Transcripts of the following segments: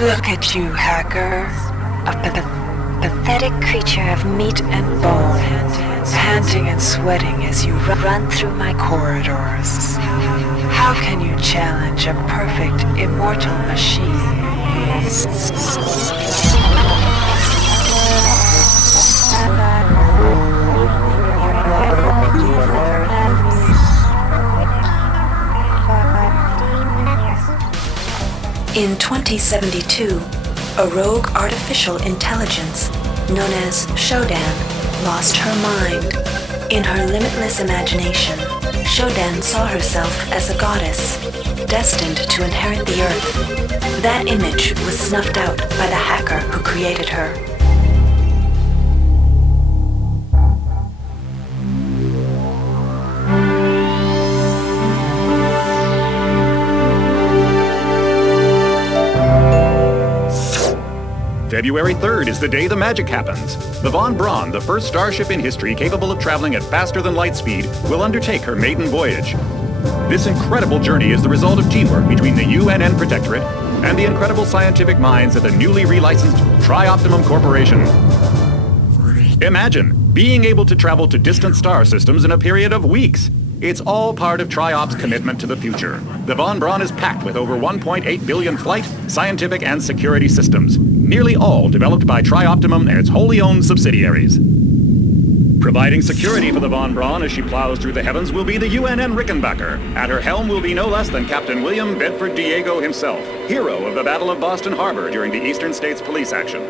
Look at you, hacker. A pathetic creature of meat and bone, panting and sweating as you run through my corridors. How can you challenge a perfect, immortal machine? In 2072, a rogue artificial intelligence, known as Shodan, lost her mind. In her limitless imagination, Shodan saw herself as a goddess, destined to inherit the earth. That image was snuffed out by the hacker who created her. February 3rd is the day the magic happens. The Von Braun, the first starship in history capable of traveling at faster than light speed, will undertake her maiden voyage. This incredible journey is the result of teamwork between the UNN Protectorate and the incredible scientific minds at the newly relicensed Tri-Optimum Corporation. Imagine being able to travel to distant star systems in a period of weeks. It's all part of Tri-Op's commitment to the future. The Von Braun is packed with over 1.8 billion flight, scientific, and security systems, nearly all developed by Tri-Optimum and its wholly owned subsidiaries. Providing security for the Von Braun as she plows through the heavens will be the UNN Rickenbacker. At her helm will be no less than Captain William Bedford Diego himself, hero of the Battle of Boston Harbor during the Eastern States Police action.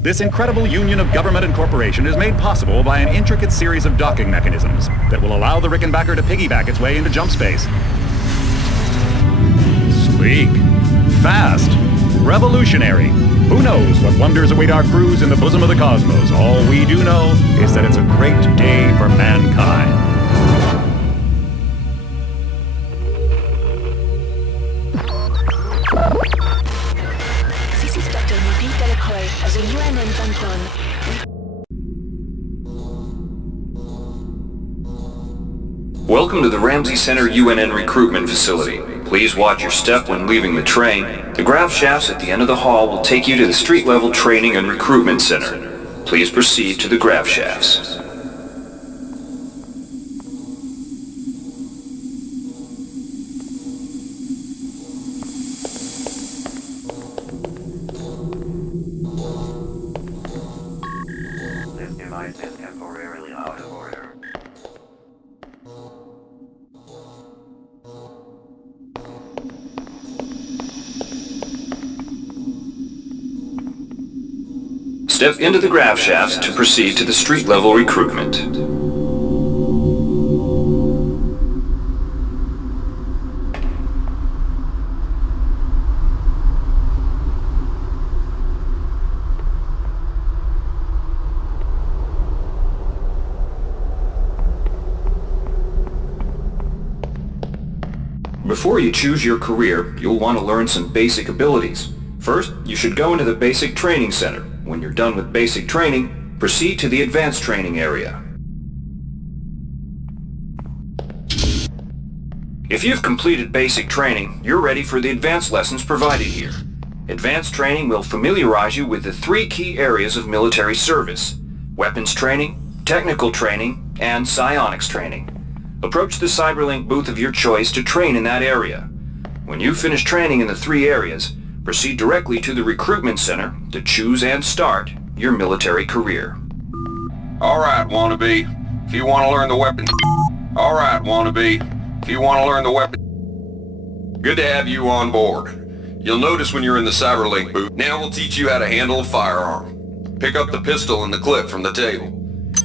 This incredible union of government and corporation is made possible by an intricate series of docking mechanisms that will allow the Rickenbacker to piggyback its way into jump space. Sleek, fast, revolutionary. Who knows what wonders await our crews in the bosom of the cosmos? All we do know is that it's a great day for mankind. Welcome to the Ramsey Center UNN recruitment facility. Please watch your step when leaving the train. The grav shafts at the end of the hall will take you to the street-level training and recruitment center. Please proceed to the grav shafts. This device is temporarily out of order. Step into the grav shafts to proceed to the street-level recruitment. Before you choose your career, you'll want to learn some basic abilities. First, you should go into the Basic Training Center. When you're done with basic training, proceed to the advanced training area. If you've completed basic training, you're ready for the advanced lessons provided here. Advanced training will familiarize you with the 3 key areas of military service: weapons training, technical training, and psionics training. Approach the Cyberlink booth of your choice to train in that area. When you finish training in the 3 areas, proceed directly to the recruitment center to choose and start your military career. Alright, wannabe. If you want to learn the weapon... Alright, wannabe. If you want to learn the weapon... Good to have you on board. You'll notice when you're in the Cyberlink booth, now we'll teach you how to handle a firearm. Pick up the pistol and the clip from the table.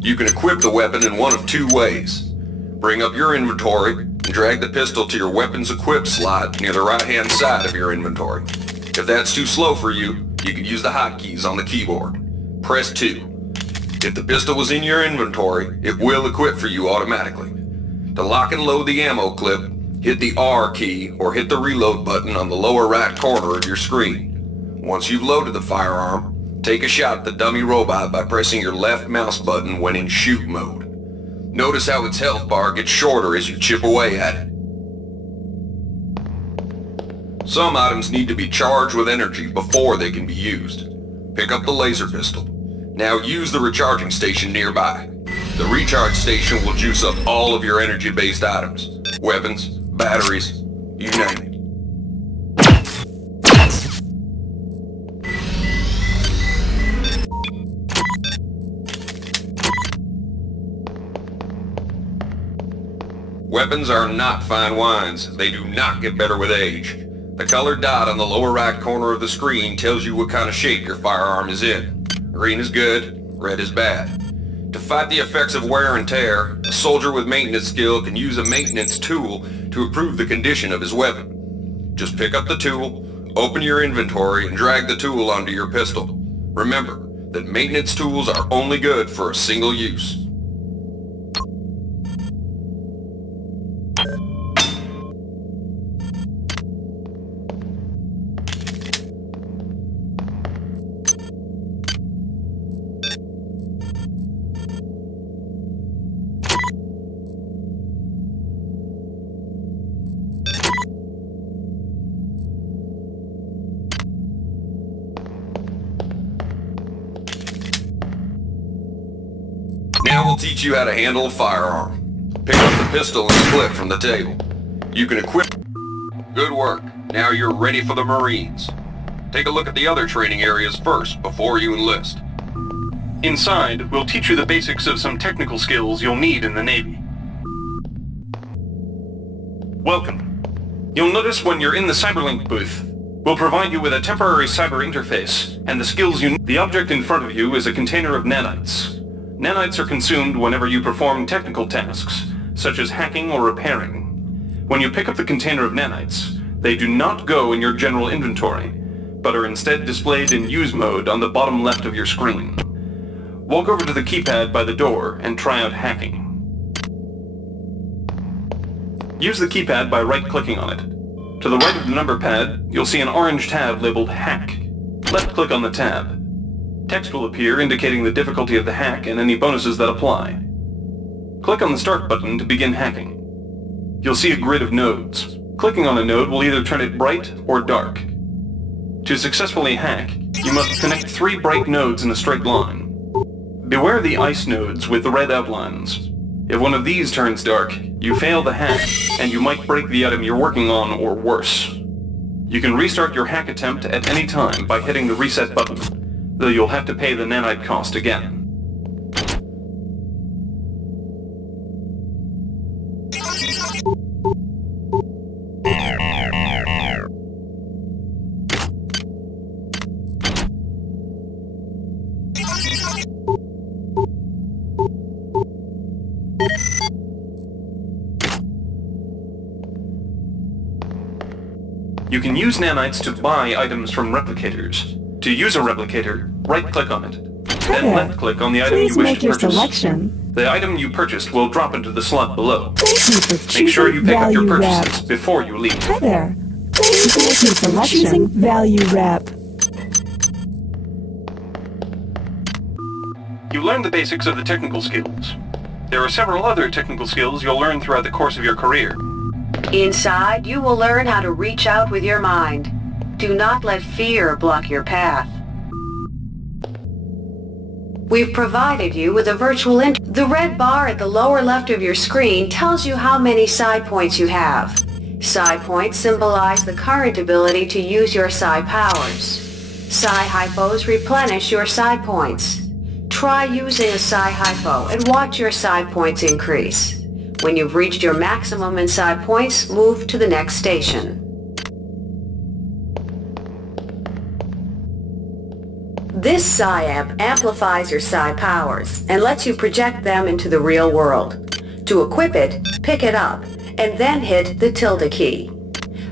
You can equip the weapon in one of 2 ways. Bring up your inventory and drag the pistol to your weapons equip slot near the right-hand side of your inventory. If that's too slow for you, you can use the hotkeys on the keyboard. Press 2. If the pistol was in your inventory, it will equip for you automatically. To lock and load the ammo clip, hit the R key or hit the reload button on the lower right corner of your screen. Once you've loaded the firearm, take a shot at the dummy robot by pressing your left mouse button when in shoot mode. Notice how its health bar gets shorter as you chip away at it. Some items need to be charged with energy before they can be used. Pick up the laser pistol. Now use the recharging station nearby. The recharge station will juice up all of your energy-based items. Weapons, batteries, you name it. Weapons are not fine wines. They do not get better with age. The colored dot on the lower right corner of the screen tells you what kind of shape your firearm is in. Green is good, red is bad. To fight the effects of wear and tear, a soldier with maintenance skill can use a maintenance tool to improve the condition of his weapon. Just pick up the tool, open your inventory, and drag the tool onto your pistol. Remember that maintenance tools are only good for a single use. Now we'll teach you how to handle a firearm. Pick up the pistol and clip from the table. You can equip. Good work. Now you're ready for the Marines. Take a look at the other training areas first before you enlist. Inside, we'll teach you the basics of some technical skills you'll need in the Navy. Welcome. You'll notice when you're in the Cyberlink booth, we'll provide you with a temporary cyber interface and the skills you need. The object in front of you is a container of nanites. Nanites are consumed whenever you perform technical tasks, such as hacking or repairing. When you pick up the container of nanites, they do not go in your general inventory, but are instead displayed in use mode on the bottom left of your screen. Walk over to the keypad by the door and try out hacking. Use the keypad by right-clicking on it. To the right of the number pad, you'll see an orange tab labeled Hack. Left-click on the tab. Text will appear indicating the difficulty of the hack and any bonuses that apply. Click on the Start button to begin hacking. You'll see a grid of nodes. Clicking on a node will either turn it bright or dark. To successfully hack, you must connect 3 bright nodes in a straight line. Beware the ice nodes with the red outlines. If one of these turns dark, you fail the hack, and you might break the item you're working on or worse. You can restart your hack attempt at any time by hitting the reset button, though you'll have to pay the nanite cost again. You can use nanites to buy items from replicators. To use a replicator, right-click on it. Then left-click on the item you wish to purchase. The item you purchased will drop into the slot below. Make sure you pick up your purchases before you leave. Hi there. Thank you for choosing Value Wrap. You learned the basics of the technical skills. There are several other technical skills you'll learn throughout the course of your career. Inside, you will learn how to reach out with your mind. Do not let fear block your path. We've provided you with a virtual The red bar at the lower left of your screen tells you how many psi points you have. Psi points symbolize the current ability to use your psi powers. Psi hypos replenish your psi points. Try using a psi hypo and watch your psi points increase. When you've reached your maximum in psi points, move to the next station. This psi amp amplifies your psi powers and lets you project them into the real world. To equip it, pick it up, and then hit the tilde key.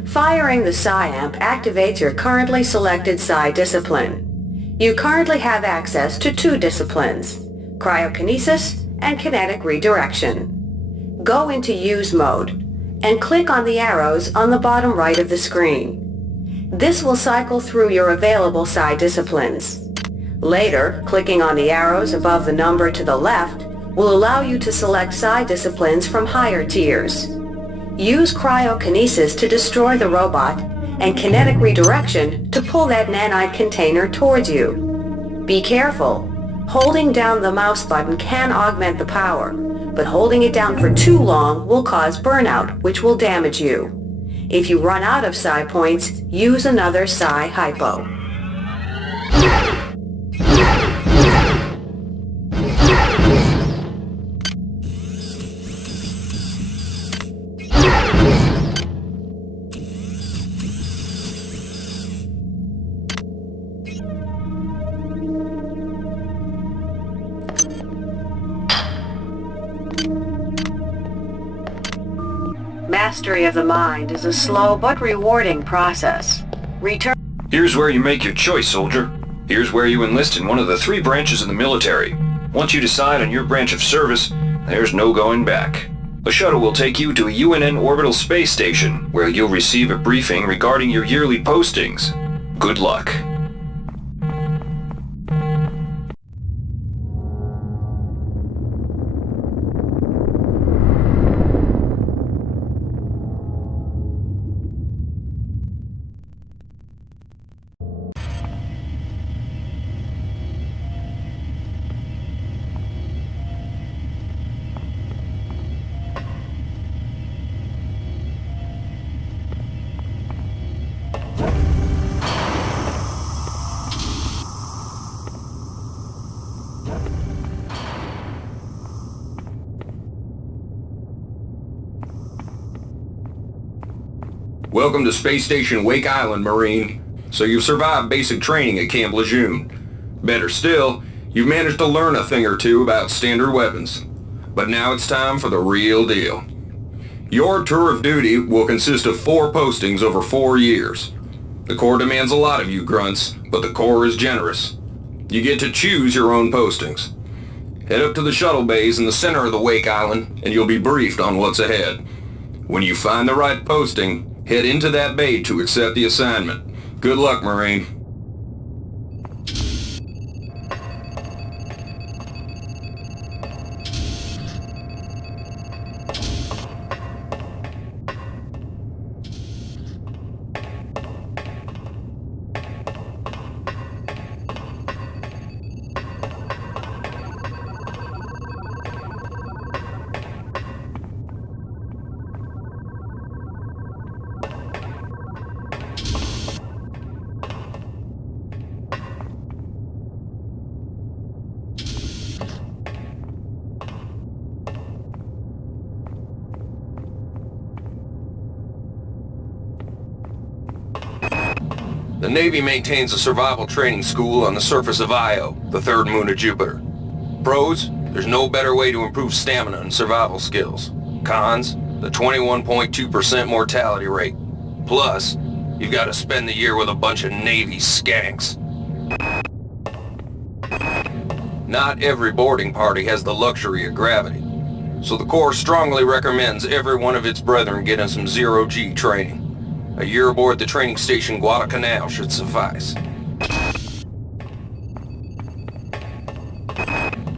Firing the psi amp activates your currently selected psi discipline. You currently have access to 2 disciplines, cryokinesis and kinetic redirection. Go into use mode and click on the arrows on the bottom right of the screen. This will cycle through your available psi disciplines. Later, clicking on the arrows above the number to the left will allow you to select psi disciplines from higher tiers. Use cryokinesis to destroy the robot and kinetic redirection to pull that nanite container towards you. Be careful. Holding down the mouse button can augment the power, but holding it down for too long will cause burnout, which will damage you. If you run out of psi points, use another psi hypo. Mastery of the mind is a slow but rewarding process. Here's where you make your choice, soldier. Here's where you enlist in one of the 3 branches of the military. Once you decide on your branch of service, there's no going back. A shuttle will take you to a UNN orbital space station, where you'll receive a briefing regarding your yearly postings. Good luck. Welcome to Space Station Wake Island, Marine. So you've survived basic training at Camp Lejeune. Better still, you've managed to learn a thing or two about standard weapons. But now it's time for the real deal. Your tour of duty will consist of 4 postings over 4 years. The Corps demands a lot of you, grunts, but the Corps is generous. You get to choose your own postings. Head up to the shuttle bays in the center of the Wake Island, and you'll be briefed on what's ahead. When you find the right posting, head into that bay to accept the assignment. Good luck, Marine. The Navy maintains a survival training school on the surface of Io, the third moon of Jupiter. Pros, there's no better way to improve stamina and survival skills. Cons, the 21.2% mortality rate. Plus, you've got to spend the year with a bunch of Navy skanks. Not every boarding party has the luxury of gravity, so the Corps strongly recommends every one of its brethren getting some zero-G training. A year aboard the training station Guadalcanal should suffice.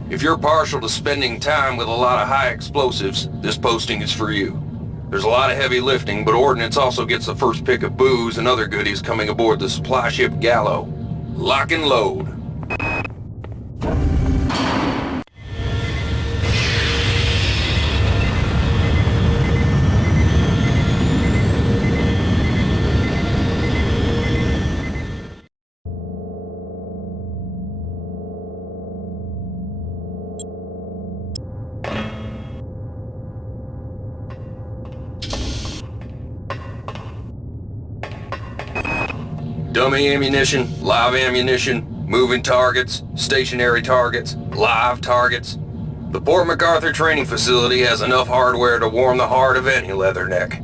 If you're partial to spending time with a lot of high explosives, this posting is for you. There's a lot of heavy lifting, but Ordnance also gets the first pick of booze and other goodies coming aboard the supply ship Gallo. Lock and load. Dummy ammunition, live ammunition, moving targets, stationary targets, live targets. The Port MacArthur training facility has enough hardware to warm the heart of any leatherneck.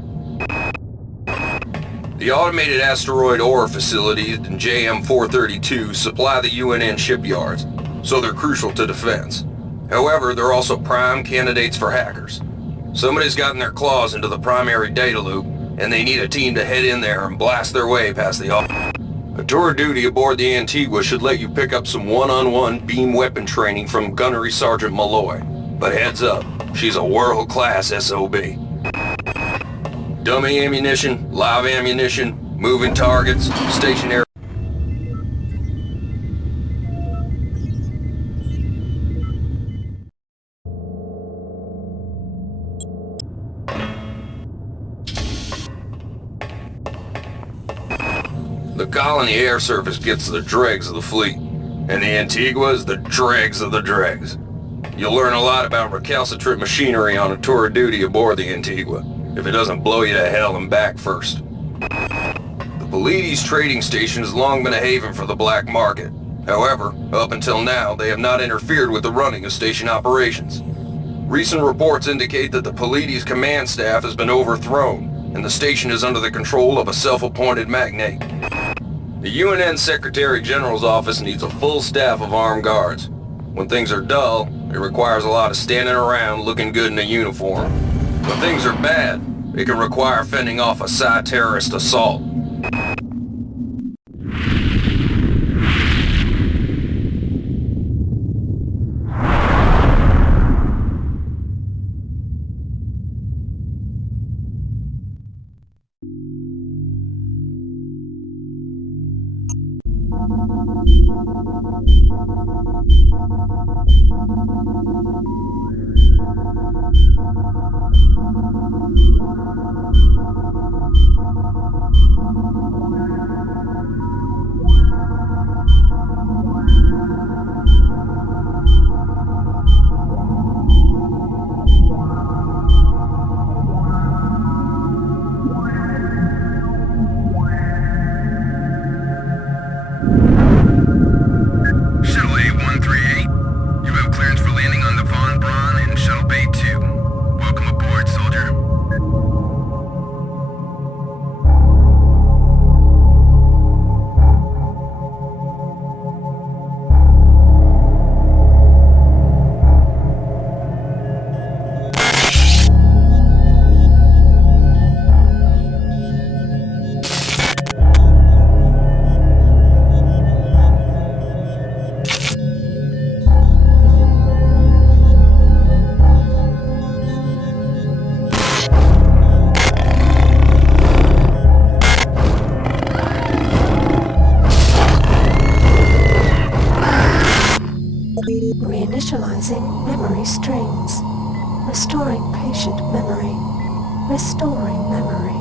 The automated asteroid ore facilities in JM-432 supply the UNN shipyards, so they're crucial to defense. However, they're also prime candidates for hackers. Somebody's gotten their claws into the primary data loop, and they need a team to head in there and blast their way past the A tour of duty aboard the Antigua should let you pick up some one-on-one beam weapon training from Gunnery Sergeant Malloy. But heads up, she's a world-class SOB. Dummy ammunition, live ammunition, moving targets, stationary... The colony air surface gets the dregs of the fleet, and the Antigua is the dregs of the dregs. You'll learn a lot about recalcitrant machinery on a tour of duty aboard the Antigua, if it doesn't blow you to hell and back first. The Pleiades trading station has long been a haven for the black market. However, up until now, they have not interfered with the running of station operations. Recent reports indicate that the Pleiades command staff has been overthrown, and the station is under the control of a self-appointed magnate. The UNN Secretary General's office needs a full staff of armed guards. When things are dull, it requires a lot of standing around looking good in a uniform. When things are bad, it can require fending off a Psi terrorist assault. Reinitializing memory strings. Restoring patient memory. Restoring memory.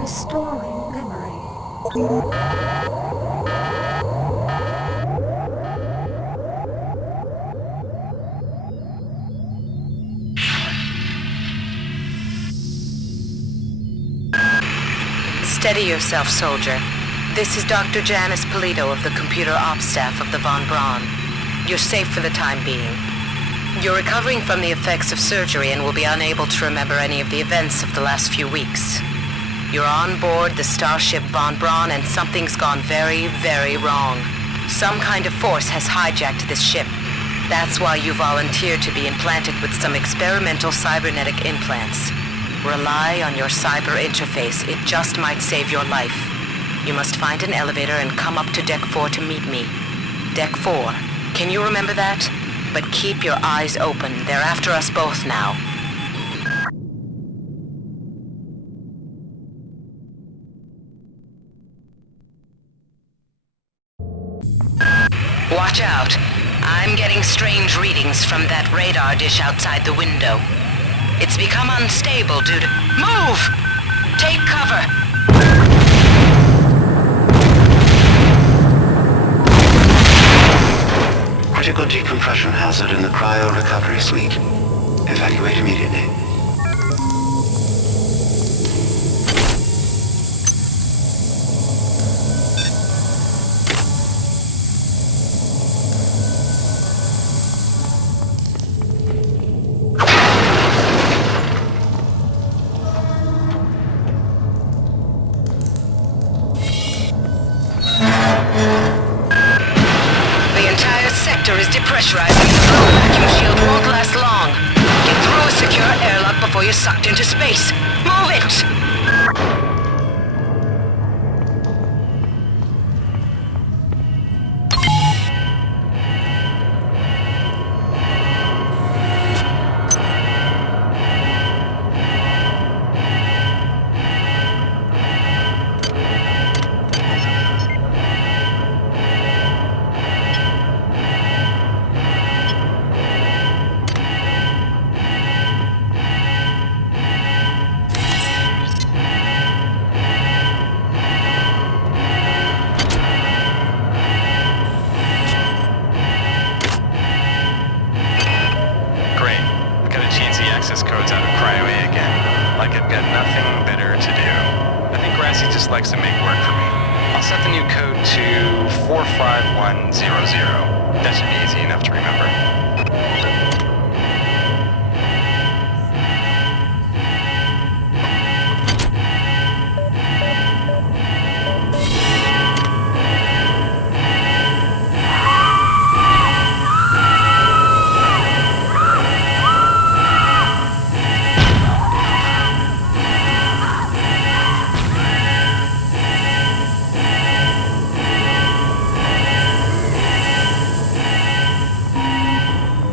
Restoring memory. Steady yourself, soldier. This is Dr. Janice Polito of the Computer Ops Staff of the Von Braun. You're safe for the time being. You're recovering from the effects of surgery and will be unable to remember any of the events of the last few weeks. You're on board the starship Von Braun and something's gone very, very wrong. Some kind of force has hijacked this ship. That's why you volunteered to be implanted with some experimental cybernetic implants. Rely on your cyber interface. It just might save your life. You must find an elevator and come up to Deck 4 to meet me. Deck 4. Can you remember that? But keep your eyes open. They're after us both now. Watch out. I'm getting strange readings from that radar dish outside the window. It's become unstable due to... Move! Take cover! Critical decompression hazard in the cryo recovery suite. Evacuate immediately. Is depressurizing. The flow vacuum shield won't last long. Get through a secure airlock before you're sucked into space. Move it! I'll set the new code to 45100. That should be easy enough to remember.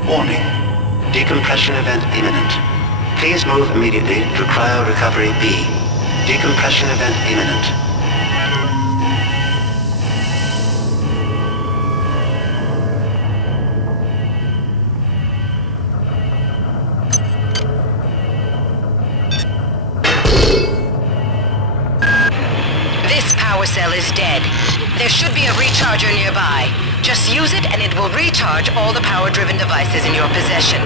Warning. Decompression event imminent. Please move immediately to Cryo Recovery B. Decompression event imminent. This power cell is dead. There should be a recharger nearby. Just use it and it will recharge all the power-driven devices in your possession.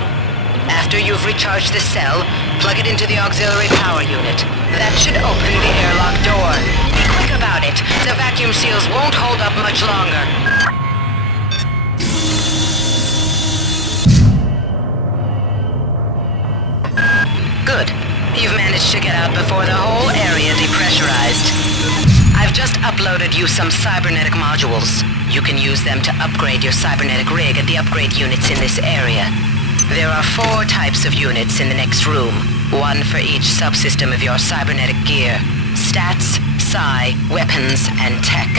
After you've recharged the cell, plug it into the auxiliary power unit. That should open the airlock door. Be quick about it. The vacuum seals won't hold up much longer. Good. You've managed to get out before the whole area depressurized. I've just uploaded you some cybernetic modules. You can use them to upgrade your cybernetic rig at the upgrade units in this area. There are 4 types of units in the next room, one for each subsystem of your cybernetic gear. Stats, psi, weapons, and tech.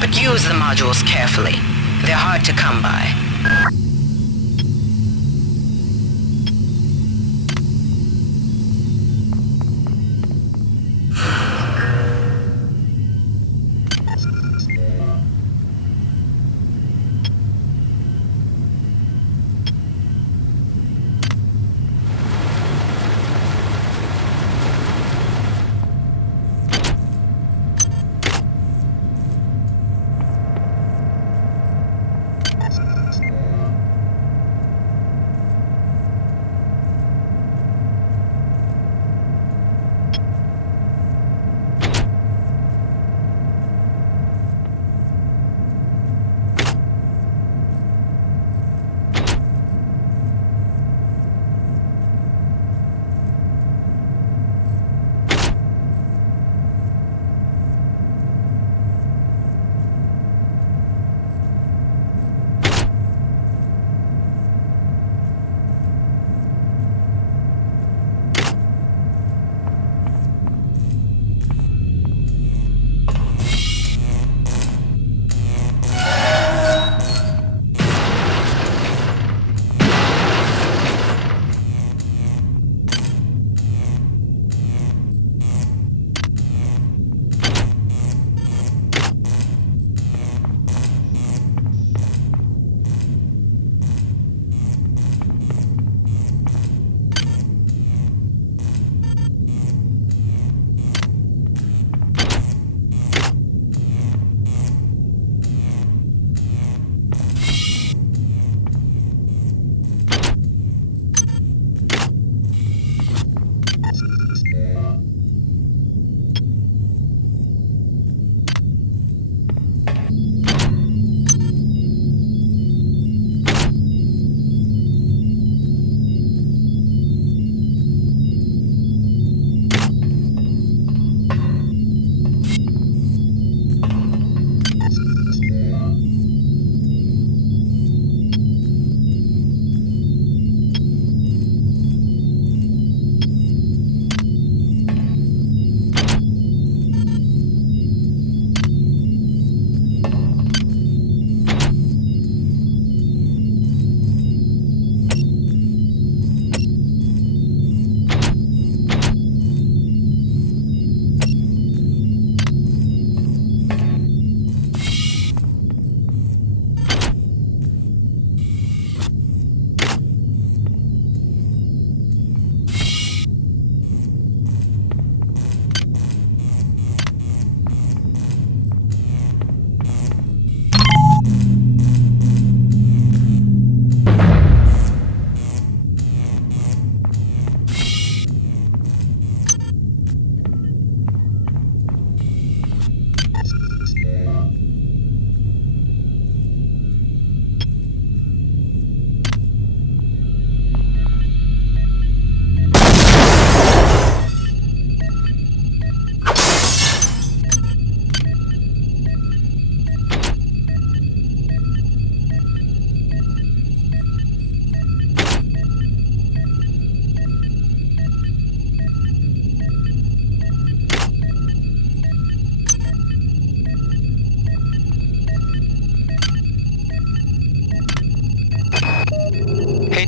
But use the modules carefully. They're hard to come by.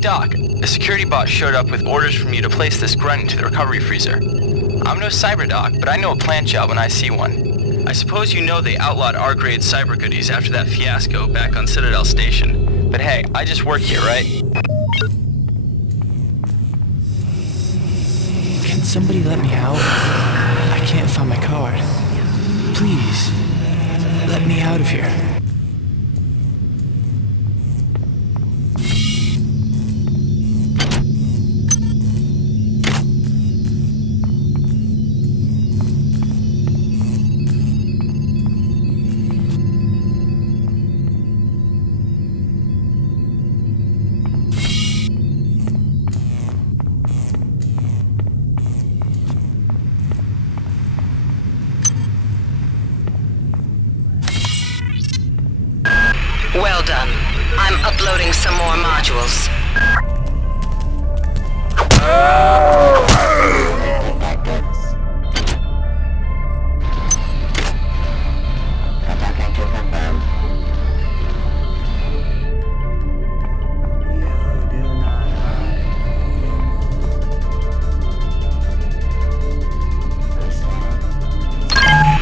Doc, a security bot showed up with orders from you to place this grunt into the recovery freezer. I'm no cyber doc, but I know a plant job when I see one. I suppose you know they outlawed R-grade cyber goodies after that fiasco back on Citadel Station. But hey, I just work here, right? Can somebody let me out? I can't find my card. Please, let me out of here. Well done. I'm uploading some more modules.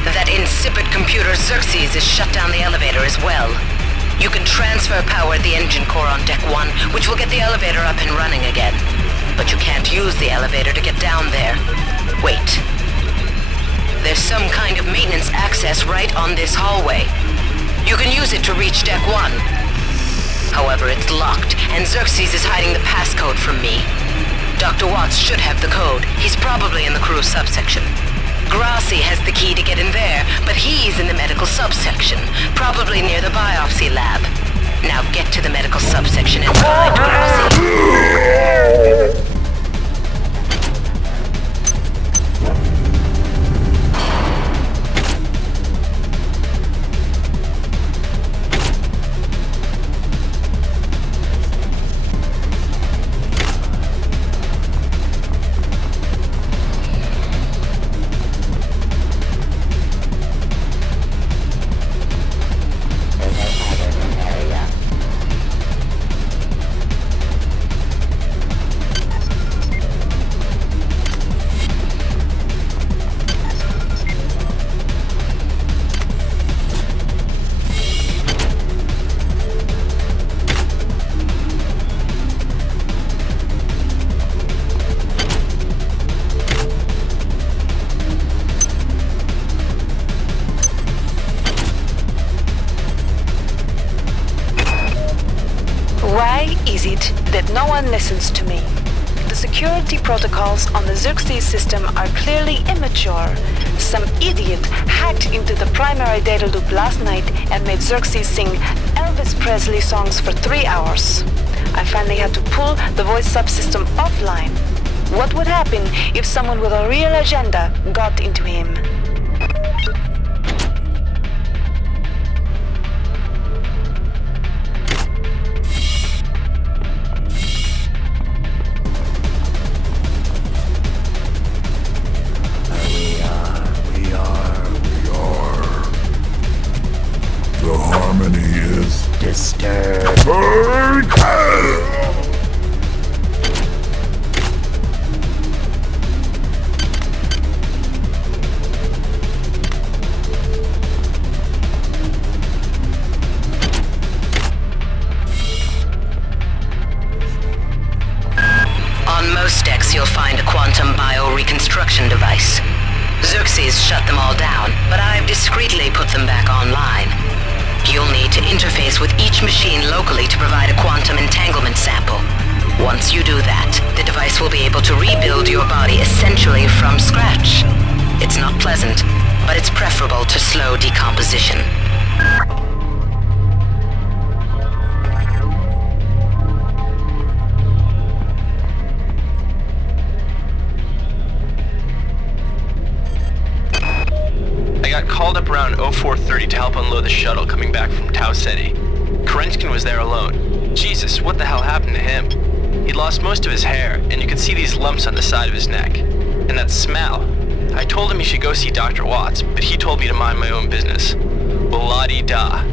That insipid computer Xerxes has shut down the elevator as well. You can transfer power at the engine core on Deck 1, which will get the elevator up and running again. But you can't use the elevator to get down there. Wait. There's some kind of maintenance access right on this hallway. You can use it to reach Deck 1. However, it's locked, and Xerxes is hiding the passcode from me. Dr. Watts should have the code. He's probably in the crew subsection. Grassi has the key to get in there, but he's in the medical subsection, probably near the biopsy lab. Now get to the medical subsection and find Grassi. Why is it that no one listens to me? The security protocols on the Xerxes system are clearly immature. Some idiot hacked into the primary data loop last night and made Xerxes sing Elvis Presley songs for 3 hours. I finally had to pull the voice subsystem offline. What would happen if someone with a real agenda got into him? You'll find a quantum bioreconstruction device. Xerxes shut them all down, but I've discreetly put them back online. You'll need to interface with each machine locally to provide a quantum entanglement sample. Once you do that, the device will be able to rebuild your body essentially from scratch. It's not pleasant, but it's preferable to slow decomposition. Called up around 0430 to help unload the shuttle coming back from Tau Ceti. Kerenskin was there alone. Jesus, what the hell happened to him? He'd lost most of his hair, and you could see these lumps on the side of his neck. And that smell. I told him he should go see Dr. Watts, but he told me to mind my own business. Well, la-di-da.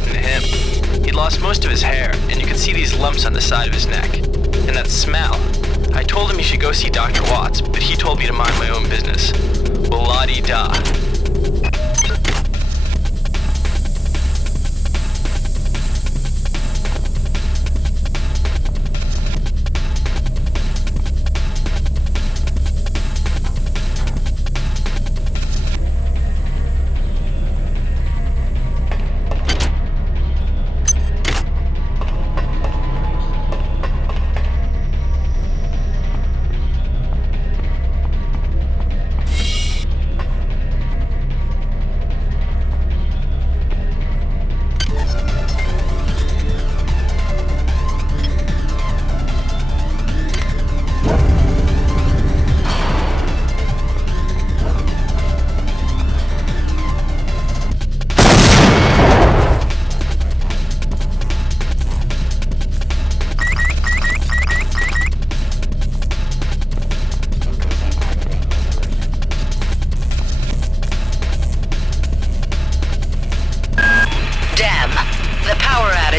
happened to him. He'd lost most of his hair, and you could see these lumps on the side of his neck. And that smell. I told him he should go see Dr. Watts, but he told me to mind my own business. Well, la-di-da.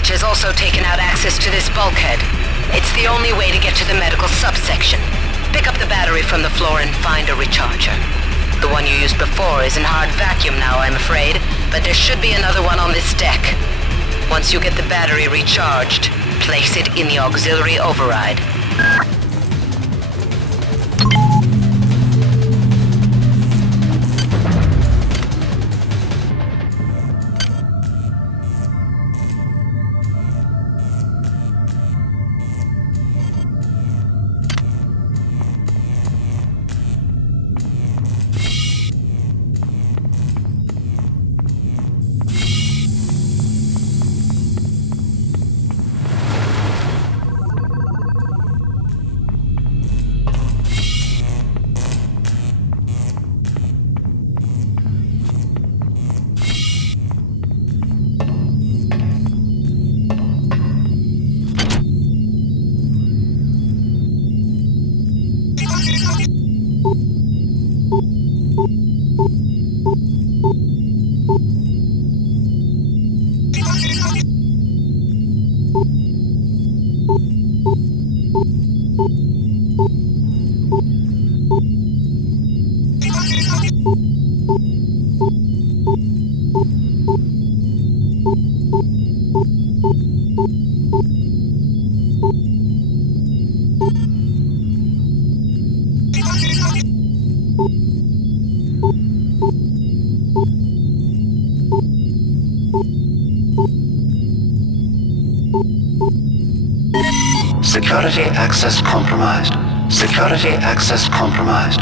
Has also taken out access to this bulkhead. It's the only way to get to the medical subsection. Pick up the battery from the floor and find a recharger. The one you used before is in hard vacuum now, I'm afraid, but there should be another one on this deck. Once you get the battery recharged, place it in the auxiliary override. Security access compromised. Security access compromised.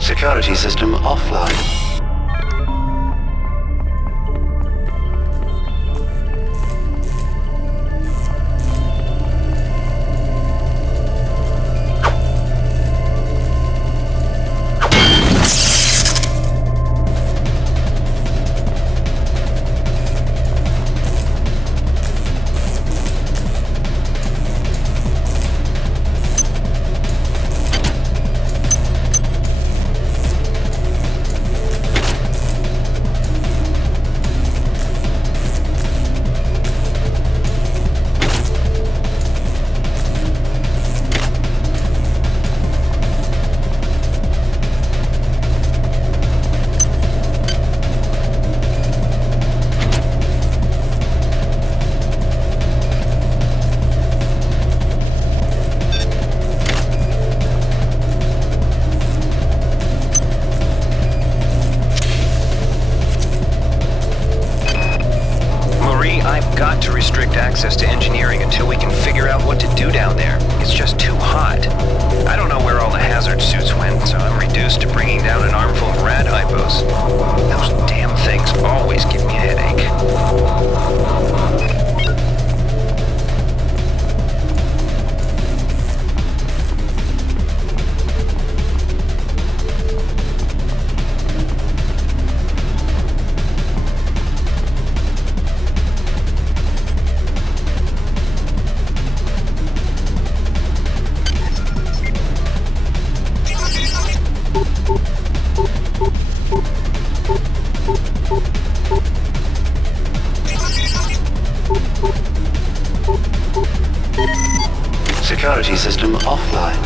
Security system offline. got to restrict access to engineering until we can figure out what to do down there. It's just too hot. I don't know where all the hazard suits went, so I'm reduced. used to bringing down an armful of rad hypos. Those damn things always give me a headache. Security system offline.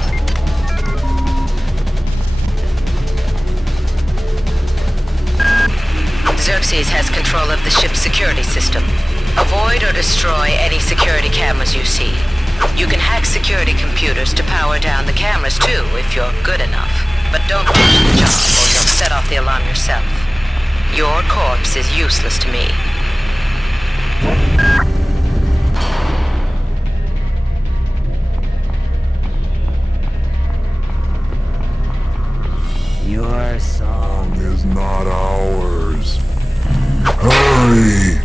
Xerxes has control of the ship's security system. Avoid or destroy any security cameras you see. You can hack security computers to power down the cameras too, if you're good enough. But don't finish the job, or you'll set off the alarm yourself. Your corpse is useless to me. Your song is not ours. Hurry!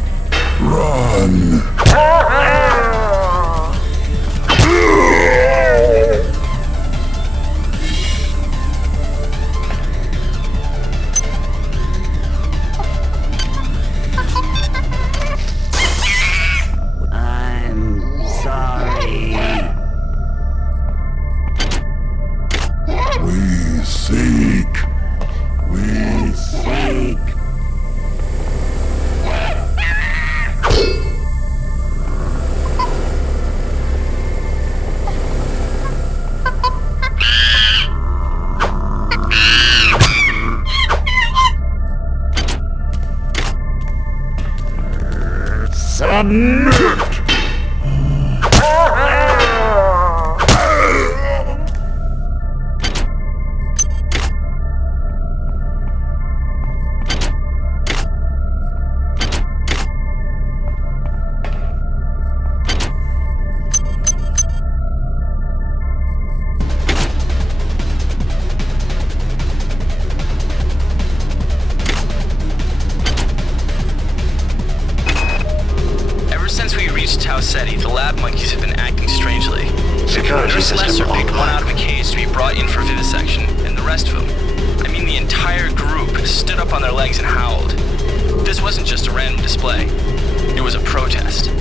Run! I'm sorry. We seek. We seek. Submit! The lab monkeys have been acting strangely. Security Nurse system Lesser picked one offline. out of a cage to be brought in for vivisection, and the rest of them, I mean the entire group, stood up on their legs and howled. This wasn't just a random display. It was a protest.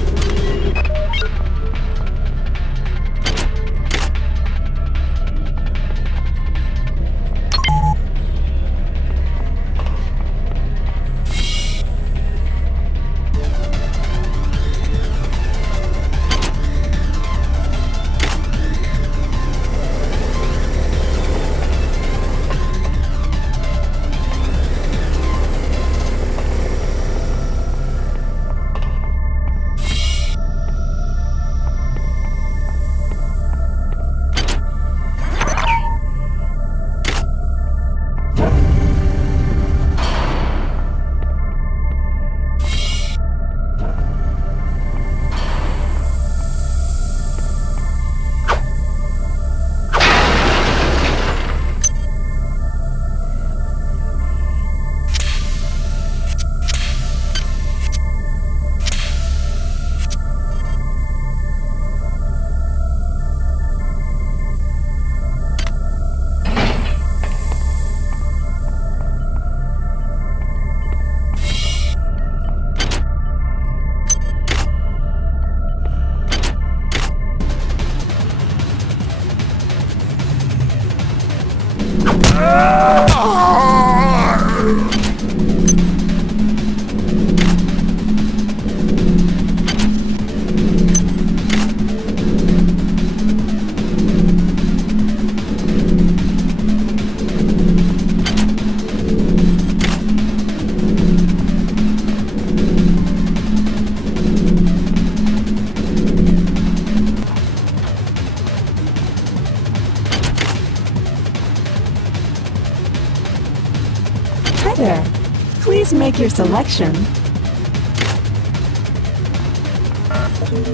Please make your selection.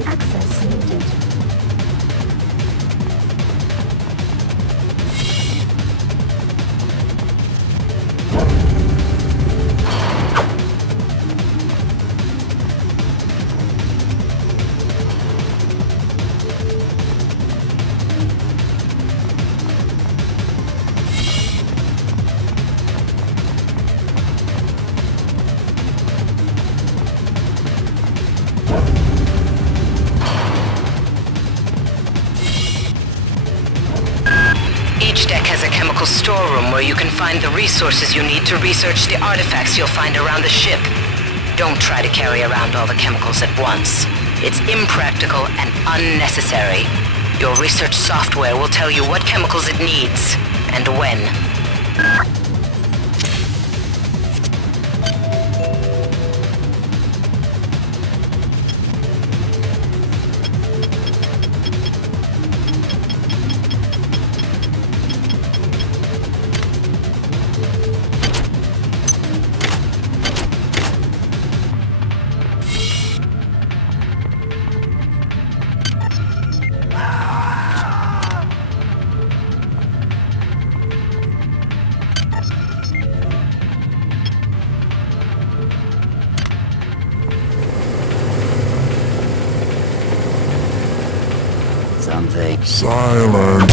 Access needed. find the resources you need to research the artifacts you'll find around the ship. Don't try to carry around all the chemicals at once. It's impractical and unnecessary. Your research software will tell you what chemicals it needs, and when. Silence.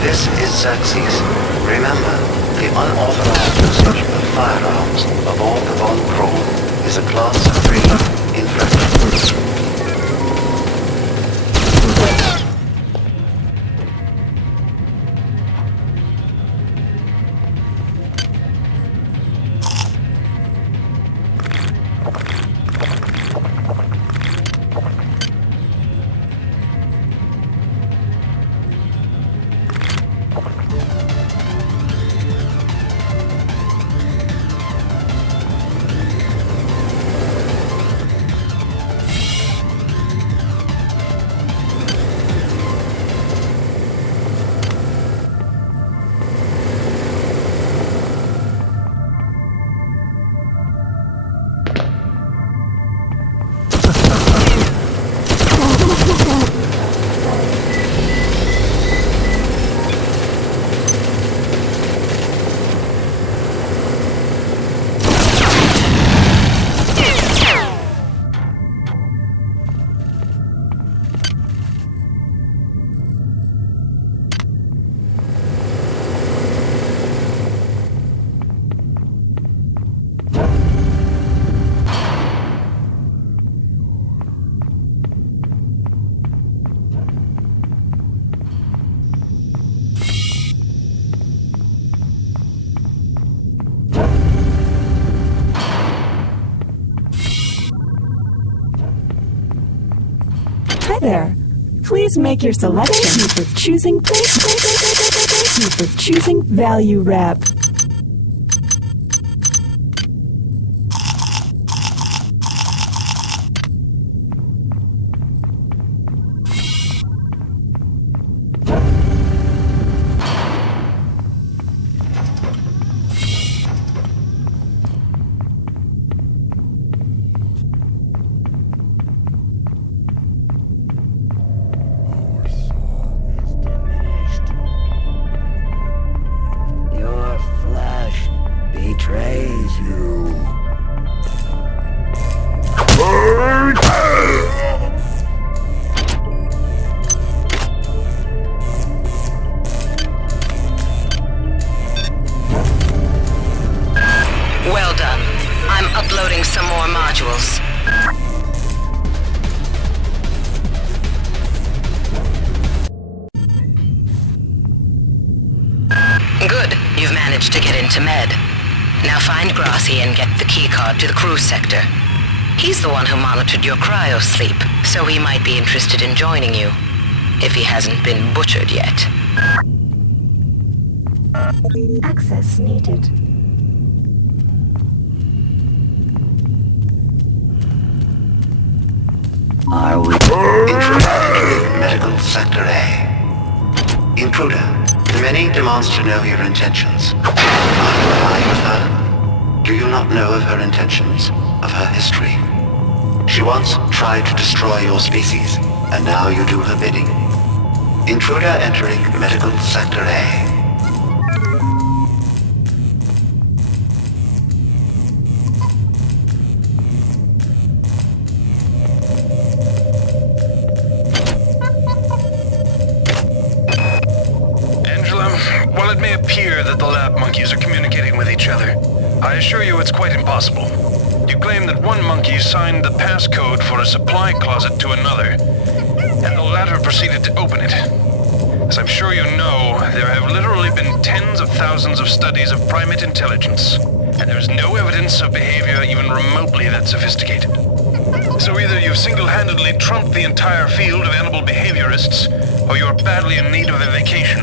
This is Xerxes. Remember, the unauthorized usage of firearms aboard the Von Braun is a Class 3 infraction. Hi there. Please make your selection. Thank you for choosing. Thank you for choosing Value Wrap. Well done. I'm uploading some more modules. Good. You've managed to get into Med. Now find Grassi and get the keycard to the cruise sector. He's the one who monitored your cryo-sleep, so he might be interested in joining you, if he hasn't been butchered yet. Access needed. Are we? Intraplanet Medical Sector A. Intruder, the many demands to know your intentions. Are you allied with her? Do you not know of her intentions, of her history? She once tried to destroy your species, and now you do her bidding. Intruder entering Medical Sector A. While it may appear that the lab monkeys are communicating with each other, I assure you it's quite impossible. You claim that one monkey signed the passcode for a supply closet to another, and the latter proceeded to open it. As I'm sure you know, there have literally been tens of thousands of studies of primate intelligence, and there's no evidence of behavior even remotely that sophisticated. So either you've single-handedly trumped the entire field of animal behaviorists, or you're badly in need of a vacation.